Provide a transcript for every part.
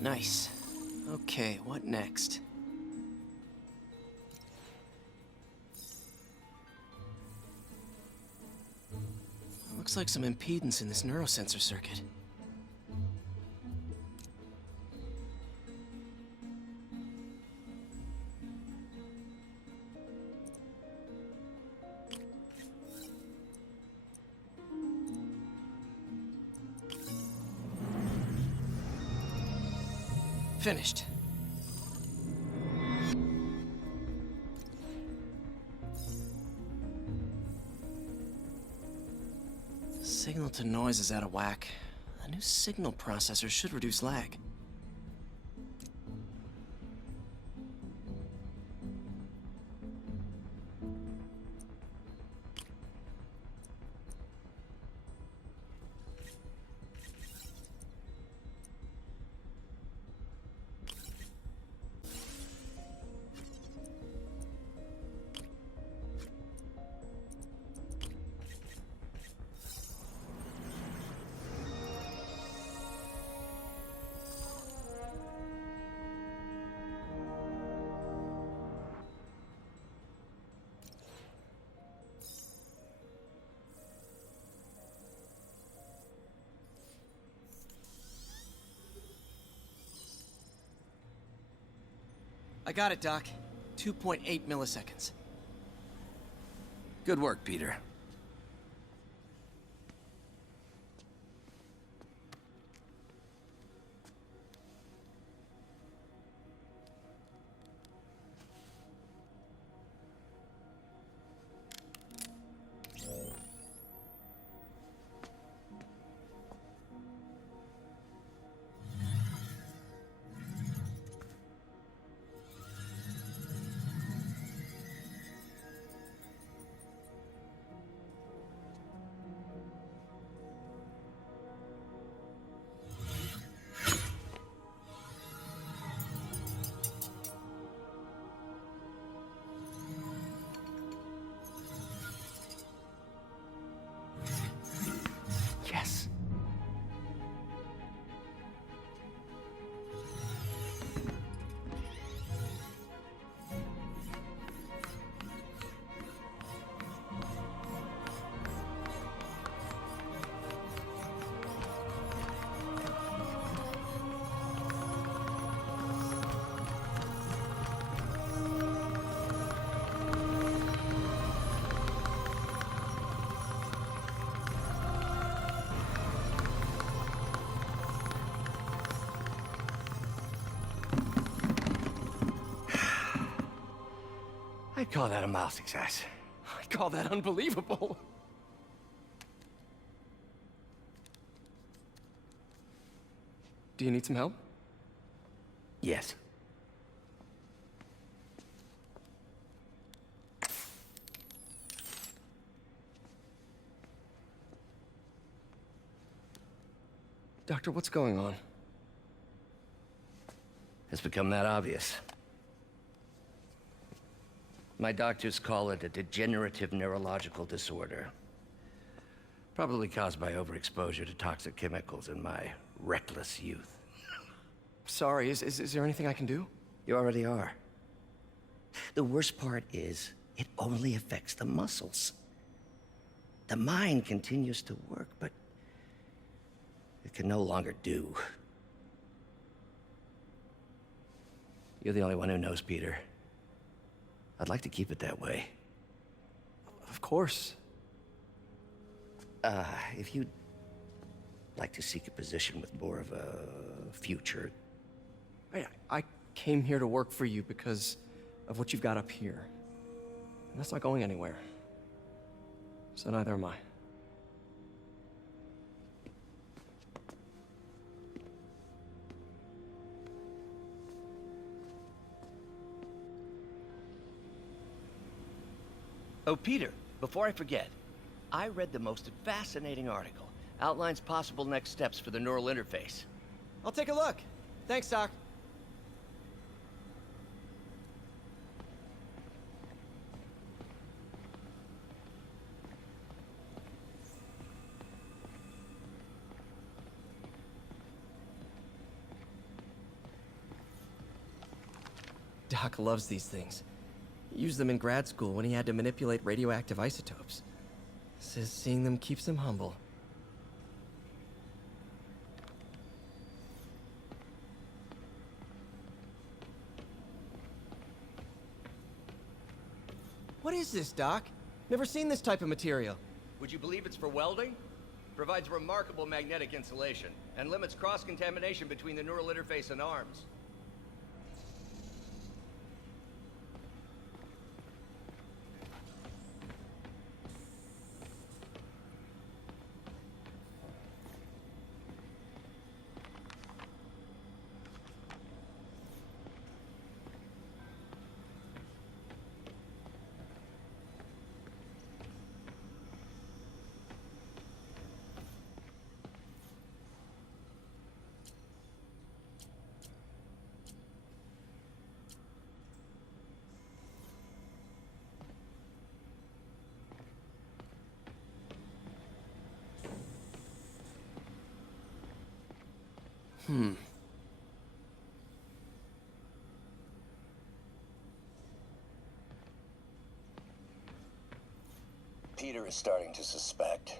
Nice. Okay, what next? Looks like some impedance in this neurosensor circuit. Finished. Signal to noise is out of whack. A new signal processor should reduce lag. I got it, Doc. 2.8 milliseconds. Good work, Peter. Yes. I'd call that a mild success. I call that unbelievable. Do you need some help? Yes. Doctor, what's going on? It's become that obvious. My doctors call it a degenerative neurological disorder. Probably caused by overexposure to toxic chemicals in my reckless youth. Sorry, is there anything I can do? You already are. The worst part is, it only affects the muscles. The mind continues to work, but it can no longer do. You're the only one who knows, Peter. I'd like to keep it that way. Of course. If you'd like to seek a position with more of a future. I came here to work for you because of what you've got up here. And that's not going anywhere. So neither am I. Oh, Peter, before I forget, I read the most fascinating article. Outlines possible next steps for the neural interface. I'll take a look. Thanks, Doc. Doc loves these things. He used them in grad school when he had to manipulate radioactive isotopes. Says seeing them keeps him humble. What is this, Doc? Never seen this type of material. Would you believe it's for welding? Provides remarkable magnetic insulation and limits cross-contamination between the neural interface and arms. Peter is starting to suspect.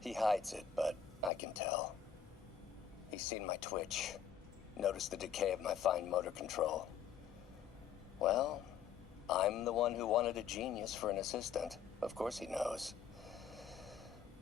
He hides it, but I can tell. He's seen my twitch, noticed the decay of my fine motor control. Well, I'm the one who wanted a genius for an assistant. Of course he knows.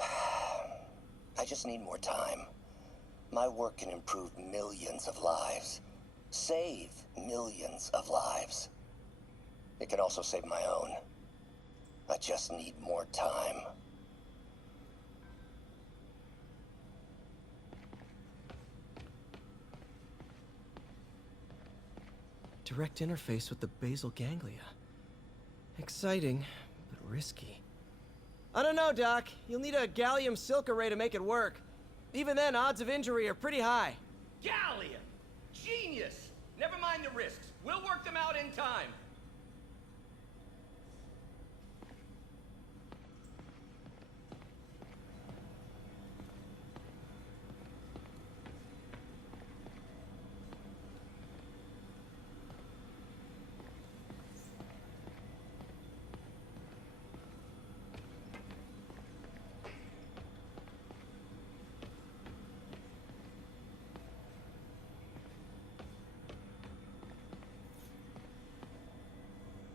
I just need more time. My work can improve millions of lives. Save millions of lives. It can also save my own. I just need more time. Direct interface with the basal ganglia. Exciting, but risky. I don't know, Doc. You'll need a gallium silk array to make it work. Even then, odds of injury are pretty high. Gallium! Genius! Never mind the risks. We'll work them out in time.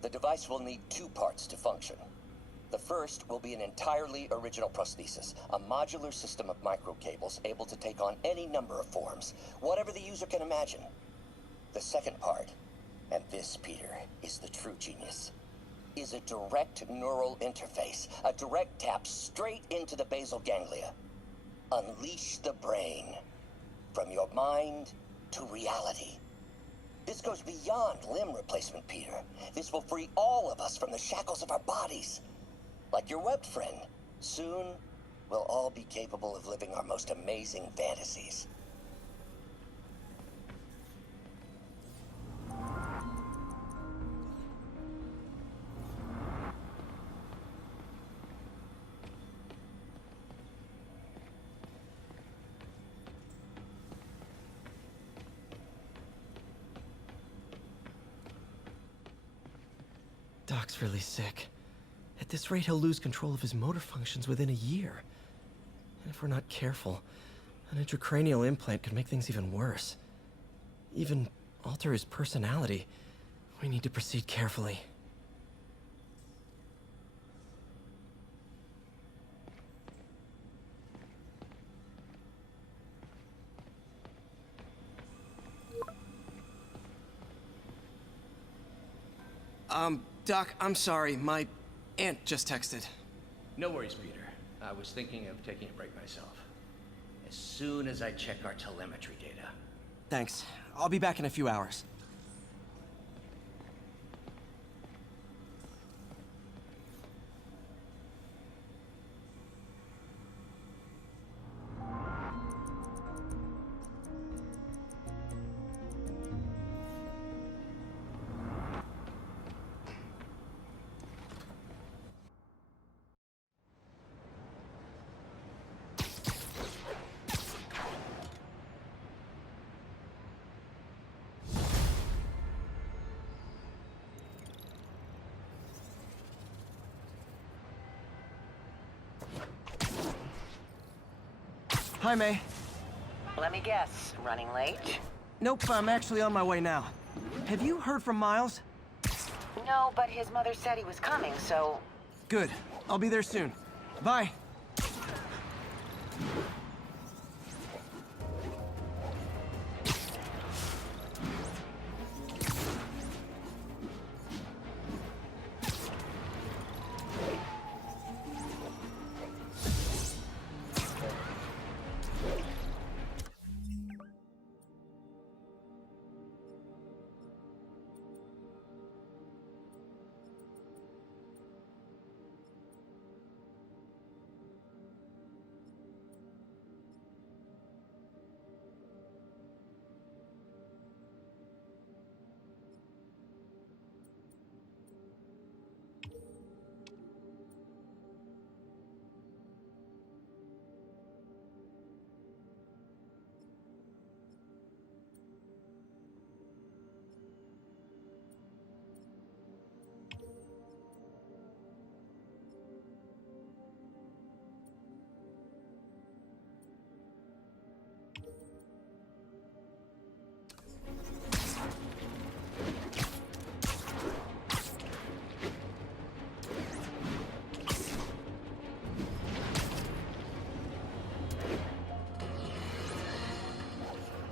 The device will need two parts to function. The first will be an entirely original prosthesis, a modular system of microcables able to take on any number of forms, whatever the user can imagine. The second part, and this, Peter, is the true genius, is a direct neural interface, a direct tap straight into the basal ganglia. Unleash the brain, from your mind to reality. This goes beyond limb replacement, Peter. This will free all of us from the shackles of our bodies. Like your web friend. Soon, we'll all be capable of living our most amazing fantasies. Doc's really sick. At this rate, he'll lose control of his motor functions within a year. And if we're not careful, an intracranial implant could make things even worse. Even alter his personality. We need to proceed carefully. Doc, I'm sorry. My aunt just texted. No worries, Peter. I was thinking of taking a break myself. As soon as I check our telemetry data. Thanks. I'll be back in a few hours. Hi, May. Let me guess, running late? Nope, I'm actually on my way now. Have you heard from Miles? No, but his mother said he was coming, so... Good. I'll be there soon. Bye.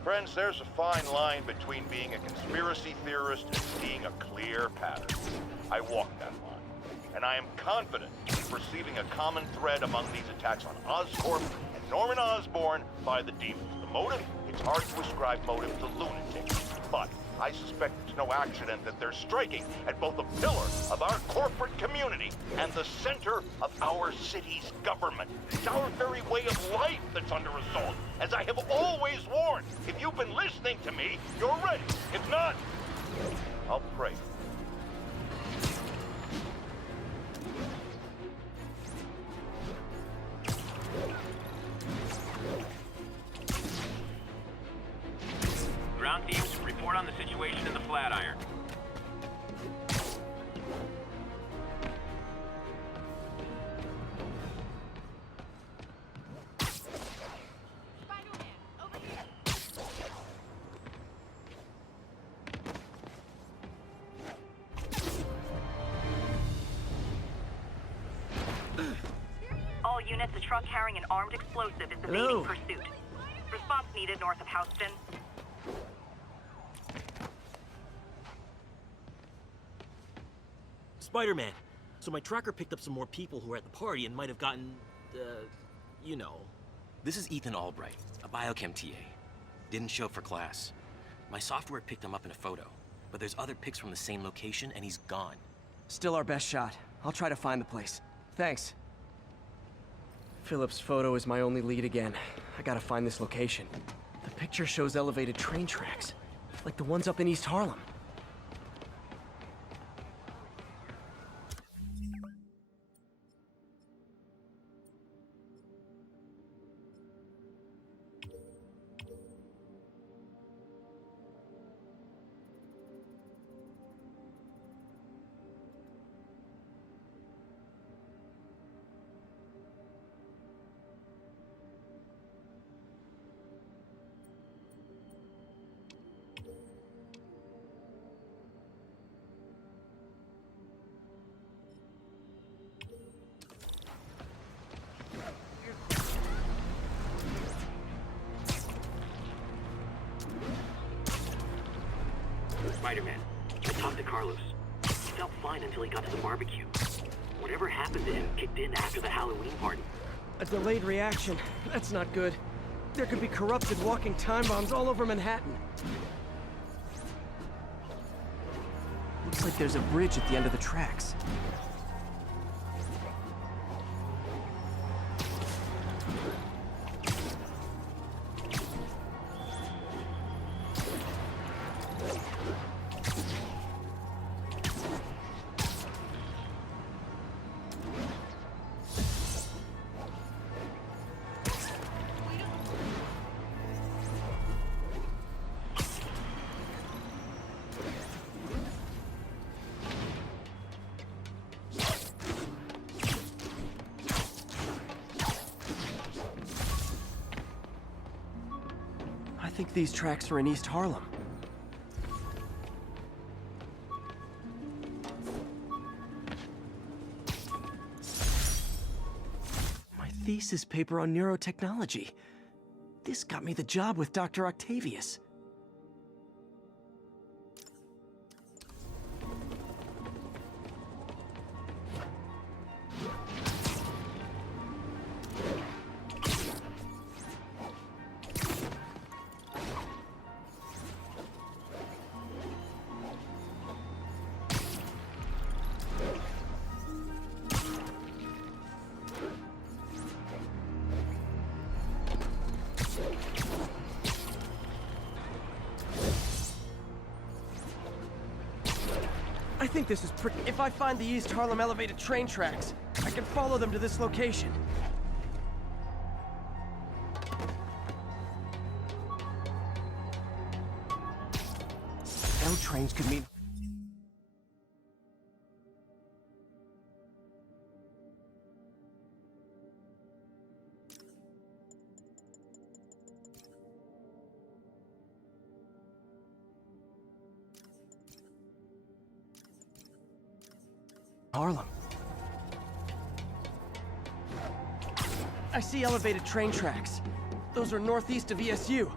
Friends, there's a fine line between being a conspiracy theorist and seeing a clear pattern. I walk that line, and I am confident in perceiving a common thread among these attacks on Oscorp and Norman Osborn by the demons. The motive? It's hard to ascribe motive to lunatics, but I suspect it's no accident that they're striking at both a pillar of our corporate community and the center of our city's government. It's our very way of life that's under assault. As I have always warned, if you've been listening to me, you're ready. If not, I'll pray. Ground teams, report on the situation in the Flatiron. All units, a truck carrying an armed explosive is evading pursuit. Response needed north of Houston. Spider-Man. So my tracker picked up some more people who were at the party and might have gotten, you know. This is Ethan Albright, a biochem TA. Didn't show up for class. My software picked him up in a photo, but there's other pics from the same location and he's gone. Still our best shot. I'll try to find the place. Thanks. Philip's photo is my only lead again. I gotta find this location. The picture shows elevated train tracks, like the ones up in East Harlem. Spider-Man, I talked to Carlos. He felt fine until he got to the barbecue. Whatever happened to him kicked in after the Halloween party. A delayed reaction. That's not good. There could be corrupted walking time bombs all over Manhattan. Looks like there's a bridge at the end of the tracks. think these tracks are in East Harlem. My thesis paper on neurotechnology. This got me the job with Dr. Octavius. I think this is pretty... If I find the East Harlem elevated train tracks, I can follow them to this location. L trains could mean... Harlem. I see elevated train tracks. Those are northeast of ESU.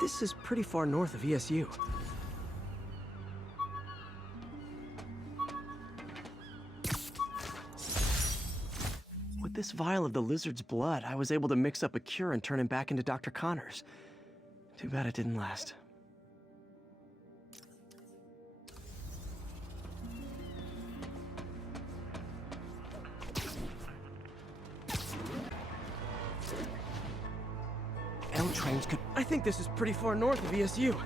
This is pretty far north of ESU. With this vial of the lizard's blood, I was able to mix up a cure and turn him back into Dr. Connors. Too bad it didn't last. L trains could... I think this is pretty far north of ESU.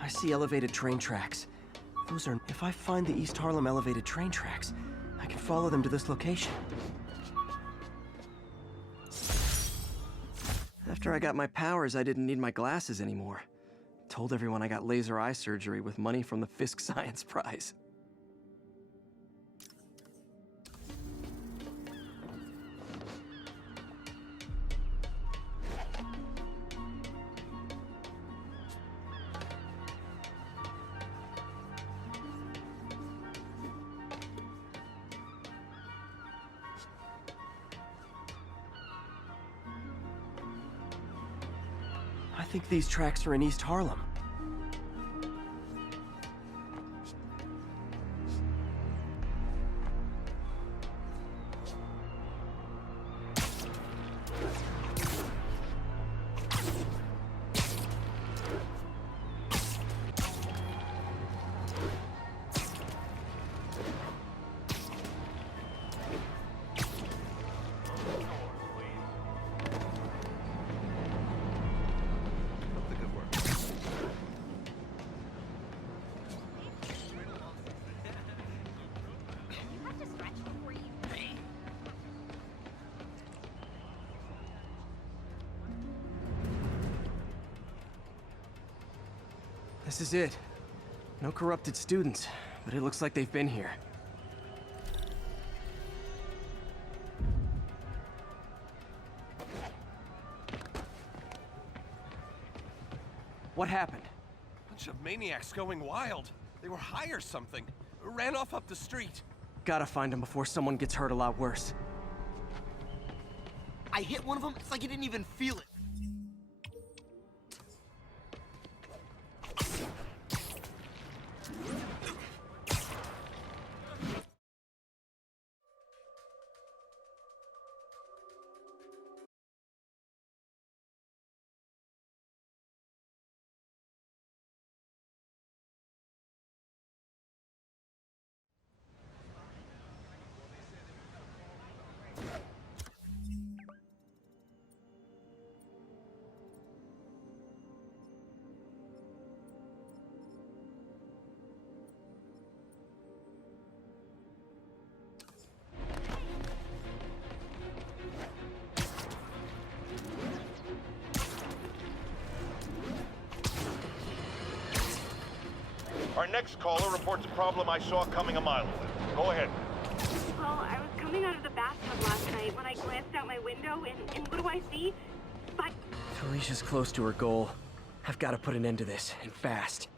I see elevated train tracks. Those are... If I find the East Harlem elevated train tracks, I can follow them to this location. After I got my powers, I didn't need my glasses anymore. Told everyone I got laser eye surgery with money from the Fisk Science Prize. I think these tracks are in East Harlem. This is it. No corrupted students, but it looks like they've been here. What happened? Bunch of maniacs going wild. They were high or something. Ran off up the street. Gotta find them before someone gets hurt a lot worse. I hit one of them, it's like he didn't even feel it. Our next caller reports a problem I saw coming a mile away. Go ahead. Well, I was coming out of the bathtub last night when I glanced out my window, and what do I see? But Felicia's close to her goal. I've got to put an end to this, and fast.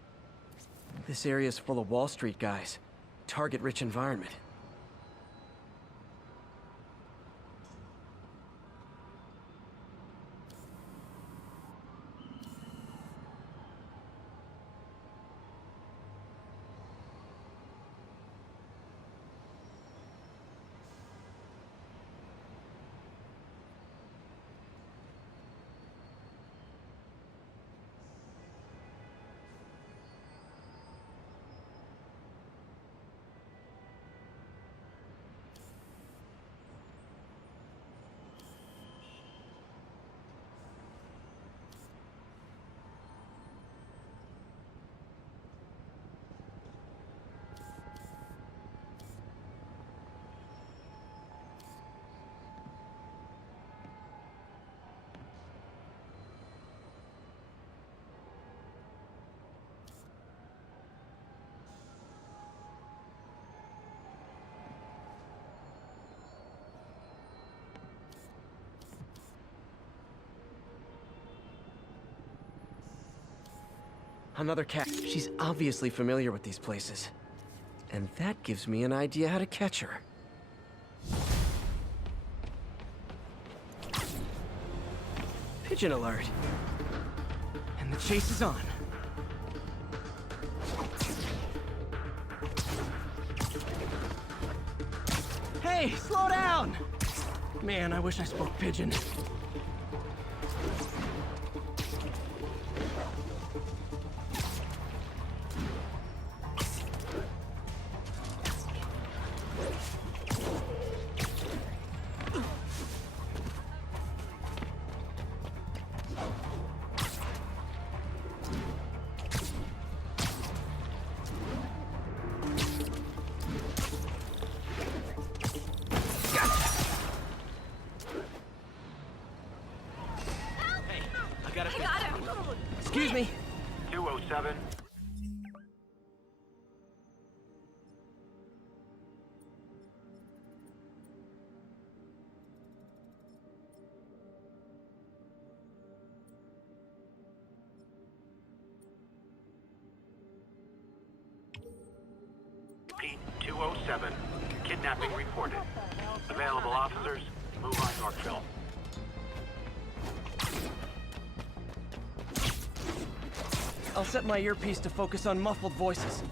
This area's full of Wall Street guys. Target-rich environment. Another cat. She's obviously familiar with these places. And that gives me an idea how to catch her. Pigeon alert. And the chase is on. Hey, slow down! Man, I wish I spoke pigeon. Excuse me. 207. Pete 207. Kidnapping reported. Available officers, move on Yorkville. I'll set my earpiece to focus on muffled voices.